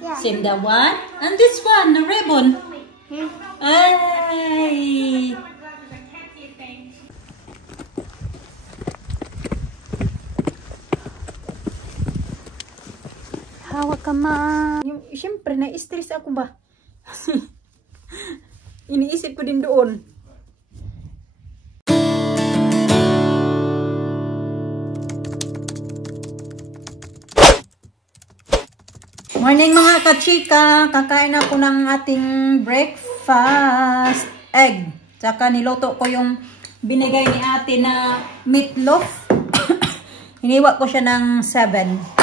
Yeah. Same that one. And this one, the ribbon. Ay! Hawak ka man. Siyempre, na-stress ako ba? Iniisip ko din doon. Morning mga kachika, kakain ako ng ating breakfast. Egg. Tsaka niluto ko yung binigay ni ate na meatloaf. Hiniwa ko siya ng 7.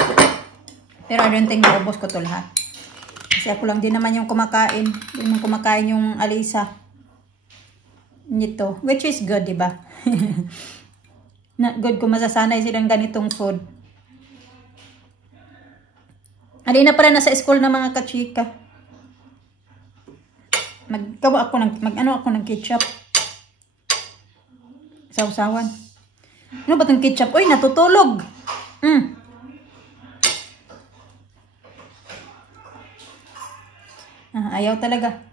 Pero I don't think naubos ko to lahat. Kasi ako lang din naman yung kumakain. Hindi naman kumakain yung Alisa. Nito. Which is good, diba? Not good kung masasanay silang ganitong food. Halina pa rin nasa school na mga kachika. Mag-ano ako ng ketchup. Sausawan. Ano ba itong ketchup? Uy, natutulog. Ayaw talaga.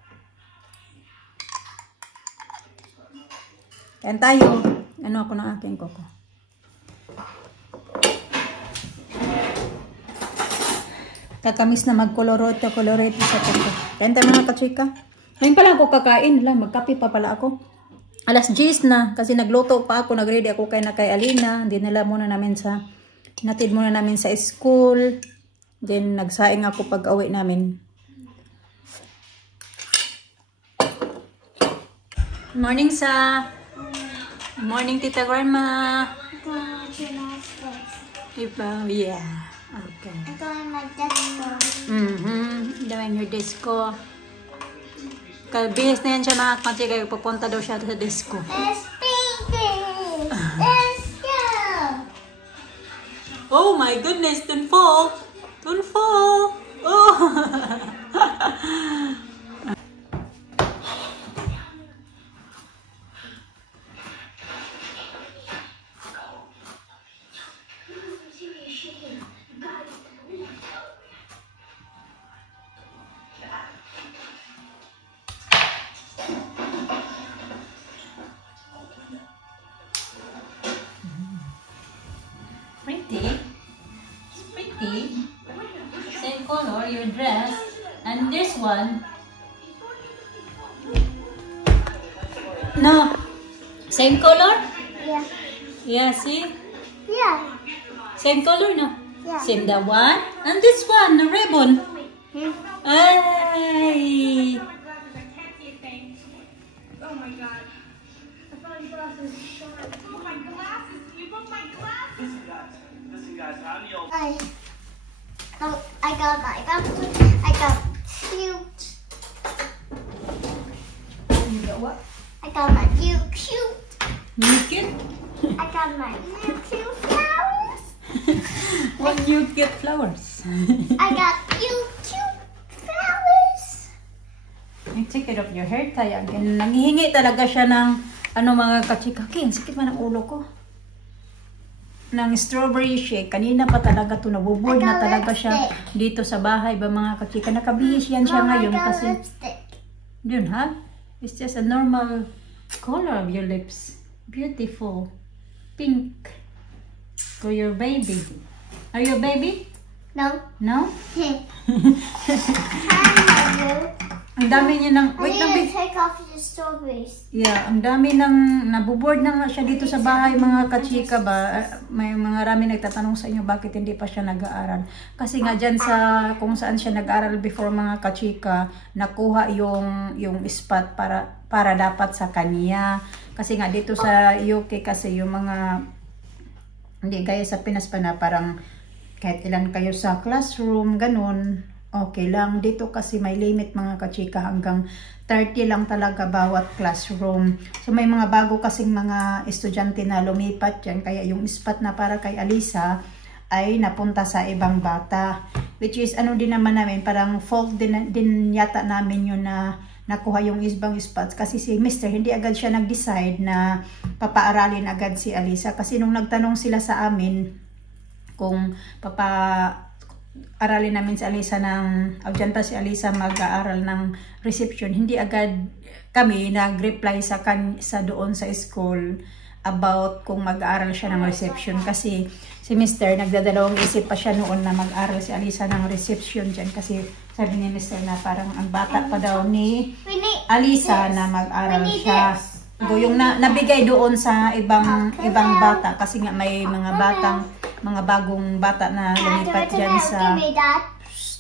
Kain tayo. Ano ako ng aking koko. Katamis na magkolorito sa koko. Kain tayo mga kachika. Ngayon pala ako kakain. Magkape pa pala ako. Alas 10 na. Kasi nagluto pa ako. Nagready ako kay Alina. Natid muna namin sa school. Then nagsaing ako pag uwi namin. Morning sa. Morning Tita Grandma. Diba? Yeah. Okay. I'm going my disco. Doing your disco. Kalbihis na yan siya mga kachika. Pupunta daw siya sa disco. It's baby. Disco. Oh my goodness. Don't fall. Don't fall. Oh. Pretty. Same color, your dress. And this one. No. Same color? Yeah. Yeah, see? Yeah. Same color, no? Yeah. Same that one. And this one, the ribbon. Ay! Oh my god. I thought your glasses shot. Oh my glasses! You broke my glasses! Listen guys, I'm the old... I got cute. You got what? I got my new cute. New kid? I got my new cute flowers. What new kid flowers? I got cute flowers. You take it off your hair tie again. Nanghihingi talaga siya ng mga kachika. King, sakit man ang ulo ko. Ng strawberry shake. Kanina pa talaga ito. Nabuboard na talaga siya dito sa bahay ba mga kachika. Nakabihis yan siya ngayon kasi... Yun ha? It's just a normal color of your lips. Beautiful. Pink. For your baby. Are you a baby? No. No? Hi, Ang dami niya ng... Wait, I need to take off your strawberries. Yeah, ang dami ng... Nabuboard na nga siya dito sa bahay mga kachika ba. May mga rami nagtatanong sa inyo bakit hindi pa siya nag-aaral. Kasi nga dyan sa kung saan siya nag-aaral before mga kachika, nakuha yung spot para dapat sa kanya. Kasi nga dito sa UK kasi yung mga... Hindi gaya sa Pinas pa na parang kahit ilan kayo sa classroom, ganun. Okay lang. Dito kasi may limit mga kachika hanggang 30 lang talaga bawat classroom. So may mga bago kasing mga estudyante na lumipat dyan. Kaya yung spot na para kay Alisa ay napunta sa ibang bata. Which is ano din naman namin, parang fault din yata namin yun na nakuha yung ibang spots. Kasi si Mr. hindi agad siya nag-decide na papaaralin agad si Alisa. Kasi nung nagtanong sila sa amin kung aralin namin si Alisa dyan pa si Alisa mag-aaral ng reception, hindi agad kami nag-reply sa doon sa school about kung mag-aaral siya ng reception kasi si Mr. nagdadalawang isip pa siya noon na mag-aaral si Alisa ng reception dyan kasi sabi ni Mr. na parang ang bata pa daw ni Alisa na mag-aral siya. So, yung nabigay doon sa ibang bata kasi nga may mga bagong bata na lumipat dyan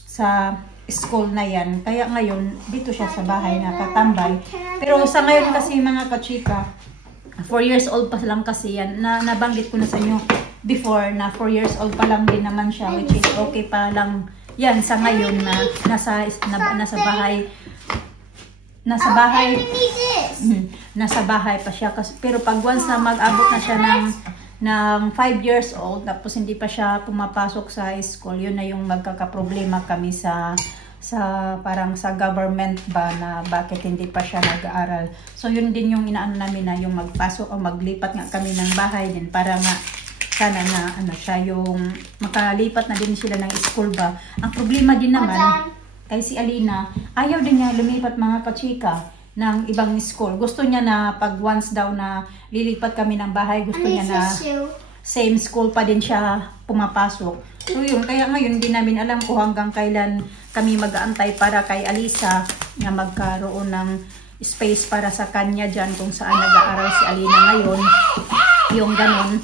sa school na yan. Kaya ngayon, dito siya sa bahay nakatambay. Pero sa ngayon kasi mga kachika, 4 years old pa lang kasi yan. Nabanggit ko na sa inyo before na 4 years old pa lang din naman siya, which is okay pa lang yan sa ngayon na nasa bahay. Nasa bahay pa siya. Pero pag once na mag-abot na siya ng 5 years old, tapos hindi pa siya pumapasok sa school, yun na yung magkakaproblema kami sa parang sa government ba na bakit hindi pa siya nag-aaral. So yun din yung inaano namin na yung magpasok o maglipat nga kami ng bahay din para nga sana na siya yung makalipat na din sila ng school ba. Ang problema din naman kay si Alina, ayaw din niya lumipat mga kachika ng ibang school. Gusto niya na pag once daw na lilipat kami ng bahay, gusto niya na same school pa din siya pumapasok. So yun, kaya ngayon hindi namin alam kung hanggang kailan kami mag-aantay para kay Alisa na magkaroon ng space para sa kanya dyan kung saan nag-aaral si Alina ngayon. Yung ganun.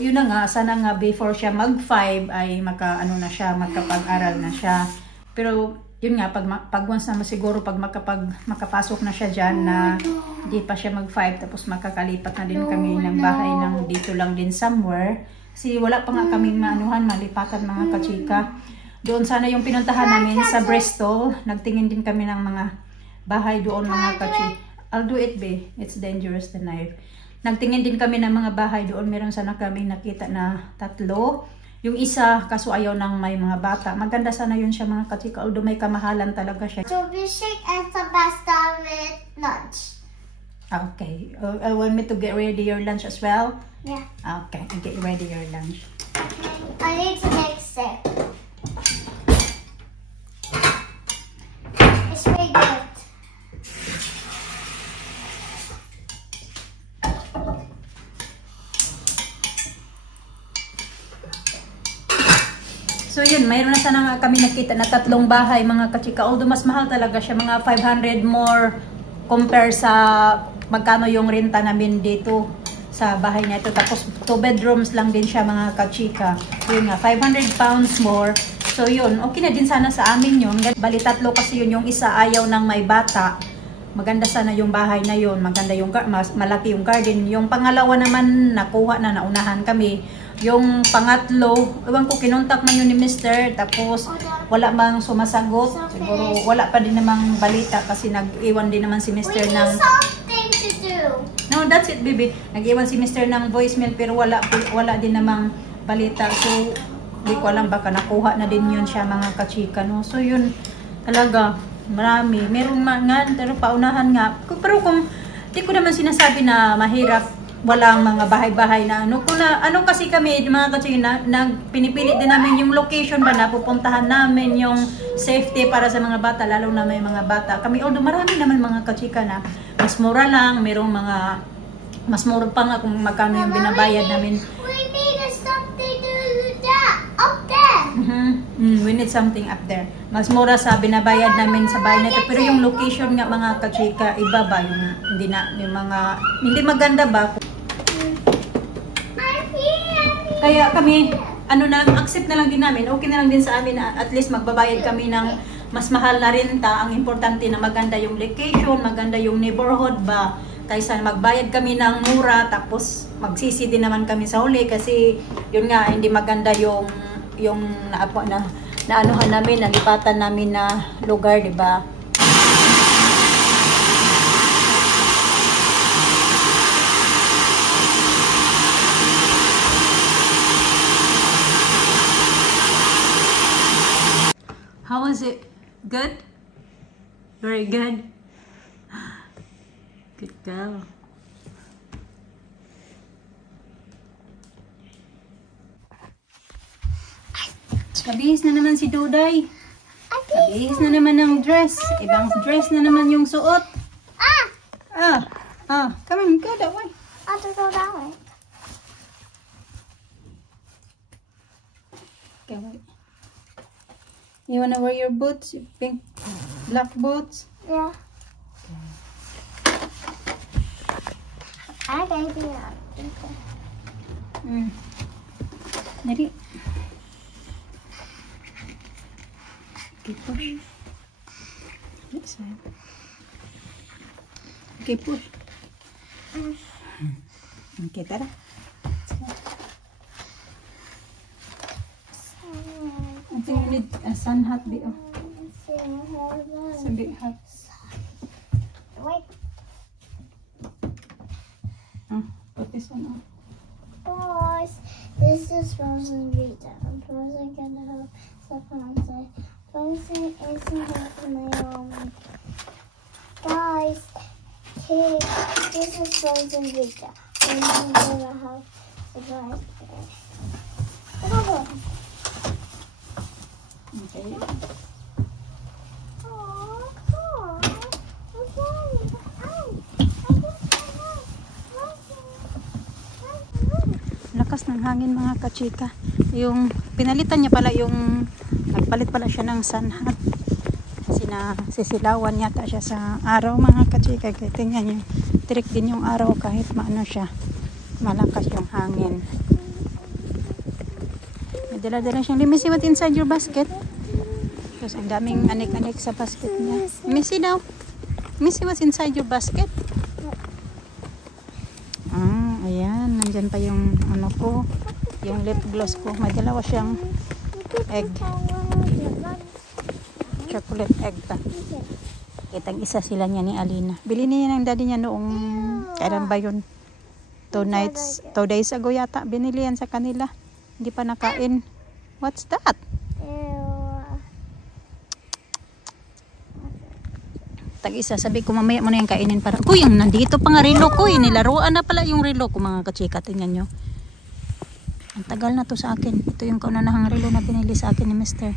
Yun na nga, sana nga before siya mag-5 ay makapag-aral na siya. Pero yun nga, pag once na siguro pag makapasok na siya dyan na hindi pa siya mag-5 tapos makakalipat na din kami ng bahay ng dito lang din somewhere. Kasi wala pa nga kaming malipatan mga kachika. Doon sana yung pinuntahan namin sa Bristol. Nagtingin din kami ng mga bahay doon mga kachika. I'll do it, babe. It's dangerous, the knife. Nagtingin din kami ng mga bahay doon. Meron sana kami nakita na 3. Yung isa, kaso ayaw ng may mga bata. Maganda sana yun siya mga kachika. Although may kamahalan talaga siya. So we shake and pasta with lunch. Okay. Want me to get ready your lunch as well? Yeah. Okay. I'll get ready your lunch. I need to mix it. It's very good. So yun, mayroon na sana nga kami nakita na 3 bahay mga kachika. Although mas mahal talaga siya, mga 500 more compare sa magkano yung renta namin dito sa bahay niya ito. Tapos 2 bedrooms lang din siya mga kachika. Yun nga, 500 pounds more. So yun, okay na din sana sa amin yun. Bali 3 kasi yun, yung isa ayaw ng may bata. Maganda sana yung bahay na yun. Maganda yung, malaki yung garden. Yung pangalawa naman, nakuha na, naunahan kami. Yung pangatlo, ewan ko, kinontak man yun ni Mr. Tapos wala mang sumasagot. Siguro wala pa din namang balita kasi nag-iwan din naman si Mr. We need ng... something to do. No, that's it, baby. Nag-iwan si Mr. ng voicemail pero wala din namang balita. So, hindi ko alam, baka nakuha na din yun siya mga kachika, no? So, yun talaga, marami. Meron nga, pero paunahan nga. Pero kung, di ko naman sinasabi na mahirap, walang mga bahay-bahay na ano. Kung ano kasi kami, mga kachika, pinipilit din namin yung location ba na pupuntahan namin, yung safety para sa mga bata, lalo na may mga bata. Kami, although marami naman mga kachika na mas mura lang, merong mga, mas mura pa nga kung magkano yung binabayad namin. We need something to do that up there. We need something up there. Mas mura sa binabayad namin sa bahay nito. Pero yung location nga mga kachika, iba ba? Yung mga, hindi maganda ba? Kaya kami, accept na lang din namin. Okay na lang din sa amin na at least magbabayad kami ng mas mahal na renta. Ang importante na maganda yung location, maganda yung neighborhood ba. Kaysa magbayad kami ng mura tapos magsisi din naman kami sa huli kasi yun nga hindi maganda yung naanuhan namin, nalipatan namin na lugar, di ba? How was it? Good? Very good. Good girl. Nabihis na naman si Duday. Nabihis na naman ng dress. Ibang dress na naman yung suot. Come on, go that way. I have to go that way. Okay, wait. You wanna wear your boots? Your pink, black boots? Yeah. I gave you that. Jadi. Okay, push. This side. Okay, push. Okay, tara. I think we need a sun hat dito. It's a big hat. Wait, Put this one on. boys. This is Frozen Rita. I'm Frozen gonna help Frozen. Frozen isn't helping Naomi. Guys, hey, this is Frozen Rita. I'm gonna help the guys. Okay. Lakas ng hangin mga kachika. Yung pinalitan niya pala yung nagpalit pala siya ng sun hat. Sisilawan yata siya sa araw mga kachika. Kaya tingnan niyo, tirik din yung araw kahit maano siya. Malakas yung hangin. May dala-dala siyang. Let me see what inside your basket. Tapos ang daming anik-anik sa basket niya. Let me see daw. Let me see what's inside your basket. Ayan, nandyan pa yung ano ko, yung lip gloss ko. May dalawa siyang egg. Chocolate egg pa. Kitang isa sila niya ni Alina. Bili niya ng daddy niya noong, kailan ba yun? 2 days ago yata. Binili yan sa kanila. Hindi pa nakain. What's that? Tag-isa, sabi ko mamaya mo na yung kainin para. Kuy, yung nandito pa nga relo ko. Nilaruan na pala yung relo ko mga kachika. Tingnan nyo. Ang tagal na to sa akin. Ito yung kaunanahang relo na pinili sa akin ni Mr.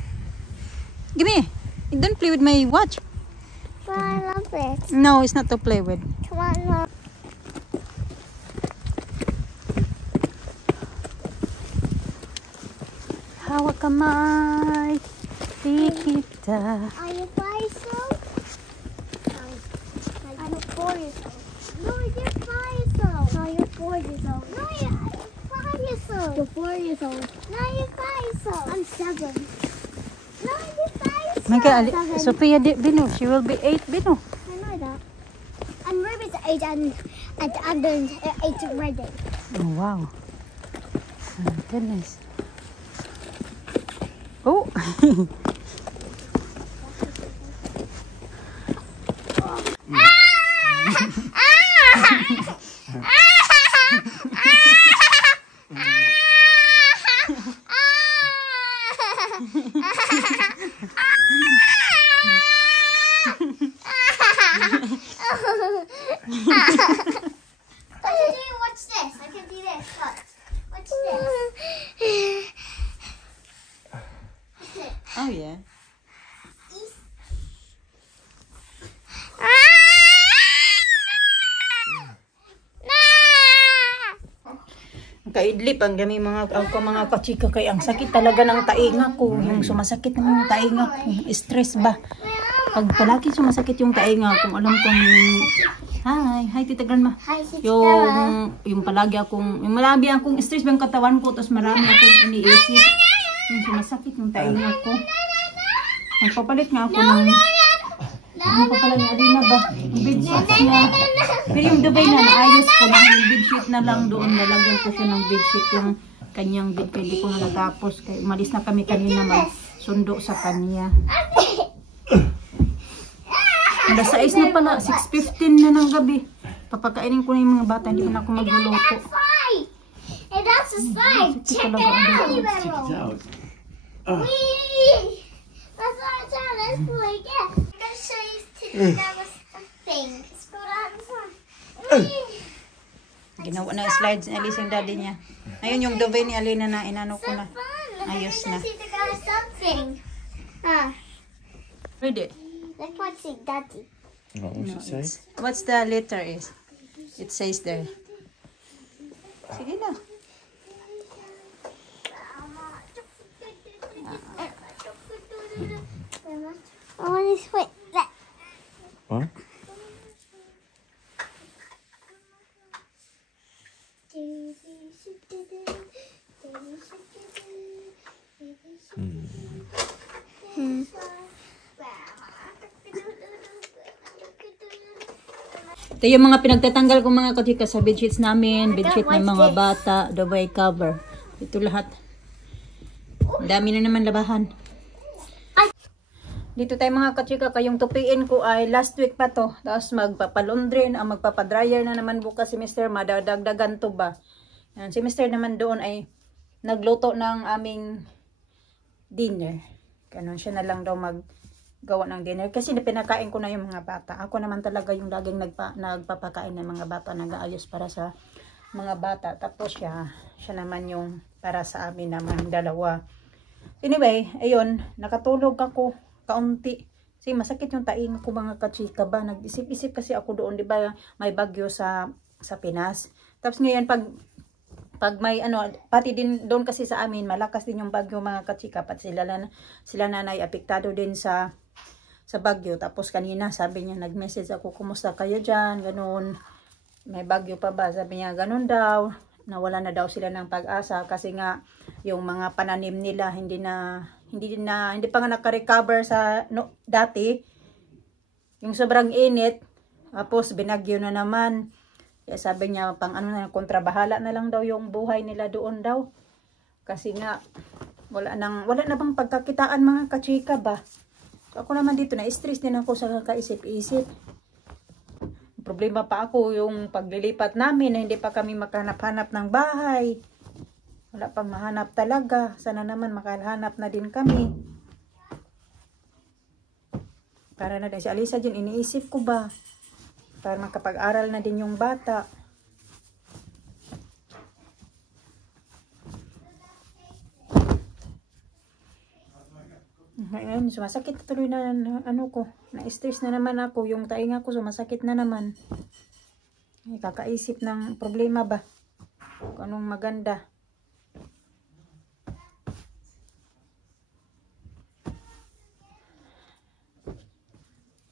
Give me. Don't play with my watch. But I love it. No, it's not to play with. Come on, Mom. Hawak kamay. Tikita. Are you 5 years old? I'm 4 years old. No, you're 5 years old. No, you're 4 years old. No, you're 5 years old. You're 4 years old. No, you're 5 years old. I'm 7. No, you're 5 years old. Mika, Sophia Binu, she will be 8 Binu. I know that. And Ruby's 8 and I'm 8 already. Oh, wow. Oh, goodness. Oh. Watch this. I can do this. Look. Watch this. Oh, yeah. Kaidlip ang gami mga kachika kay ang sakit talaga ng tainga ko, yung sumasakit ng mga tainga ko, stress ba pag palagi sumasakit yung tainga ko, alam kong hi Tita Grandma, Hi, Tita. yung palagi akong marami akong stress bang katawan ko, tapos marami akong iniisip yung sumasakit yung tainga ko. Nagpapalit nga ako ng ano pa pala ni Alina ba? Bedsheet niya. Pero yung Dubai na naayos ko na yung bedsheet na lang doon. Nalagyan ko siya ng bedsheet yung kanyang bed. Kaya hindi ko na natapos. Kaya umalis na kami kanina magsundo sa kanya. Alas 6 na pala. 6:15 na ng gabi. Papakainin ko na yung mga bata. Hindi ko na ako magluluto. And that's a slide. Check it out. That's not a child. Let's play again. I'm going to show you that was a thing. Let's go down the sun. Ginawa na slides ni Alice yung daddy niya. Ayun yung Dubai ni Alina na inano ko na. Fun. Ayos na. See the guys up sing. Read it. Let's watch sing, Daddy. Oh, what's it say? What's the letter is? It says there. Sige na. I want to switch that. What? Ito yung mga pinagtatanggal kong mga kachika sa bedsheets namin, bedsheet ng mga bata, Dubai cover. Ito lahat. Dami na naman labahan. Dito tayo mga kachika, kayong tupiin ko ay last week pa to. Tapos magpapalundrin, magpapadryer na naman bukas si Mr. Madadagdagan to ba. Yan, si Mr. naman doon ay nagluto ng aming dinner. Ganun siya na lang daw maggawa ng dinner. Kasi pinakain ko na yung mga bata. Ako naman talaga yung laging nagpapakain ng mga bata, nag-aayos para sa mga bata. Tapos siya naman yung para sa amin naman dalawa. Anyway, ayun, nakatulog ako kaunti. Kasi masakit yung taing ko mga kachika ba. Nag-isip-isip kasi ako doon, di ba, may bagyo sa Pinas. Tapos ngayon, pag may pati din doon kasi sa amin, malakas din yung bagyo mga kachika. Pati sila nanay, apektado din sa bagyo. Tapos kanina, sabi niya, nag-message ako, kumusta kayo dyan? Ganun. May bagyo pa ba? Sabi niya, ganun daw. Nawala na daw sila ng pag-asa kasi nga yung mga pananim nila hindi pa nga naka-recover sa dati. Yung sobrang init, tapos binagyo na naman. Kaya sabi niya kontrabahala na lang daw yung buhay nila doon daw. Kasi nga wala na bang pagkakitaan mga kachika ba. So ako naman dito na stress din ako sa kakaisip-isip. Problema pa ako yung paglilipat namin na hindi pa kami makahanap-hanap ng bahay. Wala pang mahanap talaga. Sana naman makahanap na din kami. Para na din si Alisa dyan, iniisip ko ba? Para makapag-aral na din yung bata. Ngayon, sumasakit tuloy na ko. Na-stress na naman ako. Yung tainga ko sumasakit na naman. Ay, kakaisip ng problema ba? Kung anong maganda.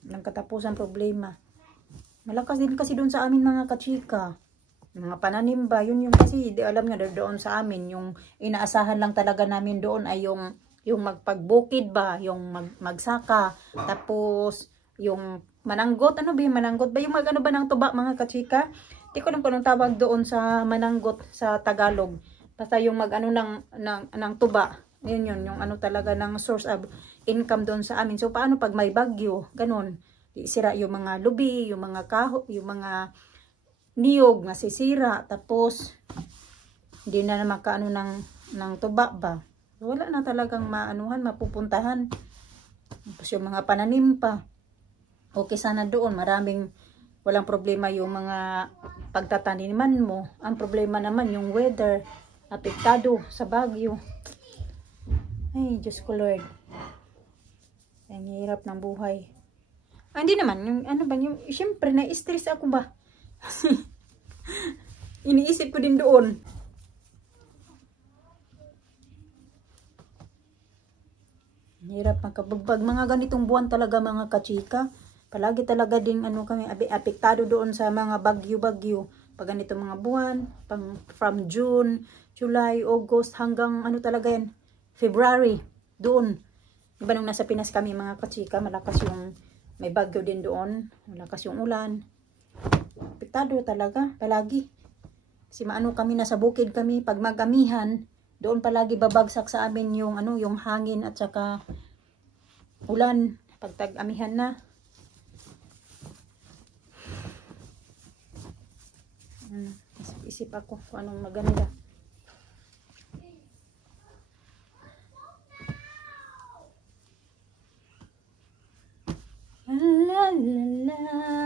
Walang katapusan problema. Malakas din kasi doon sa amin mga kachika. Mga pananim ba? Yun yung kasi alam nga doon sa amin. Yung inaasahan lang talaga namin doon ay yung magpagbukid ba, yung magsaka, tapos yung mananggot, ano ba yung mananggot ba? Yung ba ng tuba mga kachika? Hindi ko lang kung anong tawag doon sa mananggot sa Tagalog. Basta yung ng tuba. Yun, yung talaga ng source of income doon sa amin. So paano pag may bagyo, ganun, isira yung mga lubi, yung mga kaho, yung mga niyog, masisira, tapos hindi na makaano ng tuba ba. Wala na talagang mapupuntahan. Tapos yung mga pananim pa. Okay sana doon. Walang problema yung mga pagtataniman mo. Ang problema naman yung weather. Apektado sa bagyo. Ay, Diyos ko Lord. Ang hirap ng buhay. Hindi naman. Siyempre, na-stress ako ba? Iniisip ko din doon. Hirap magkabagbag. Mga ganitong buwan talaga mga kachika. Palagi talaga din kami apektado doon sa mga bagyo-bagyo. Pag ganitong mga buwan, from June, July, August, hanggang talaga yan, February, doon. Diba nung nasa Pinas kami mga kachika, malakas yung, may bagyo din doon, malakas yung ulan. Apektado talaga, palagi. Kasi kami, nasa bukid kami, pag mag-amihan, doon palagi babagsak sa amin yung yung hangin at saka ulan pag tag-amihan na. Isip ako kung anong maganda. La la la.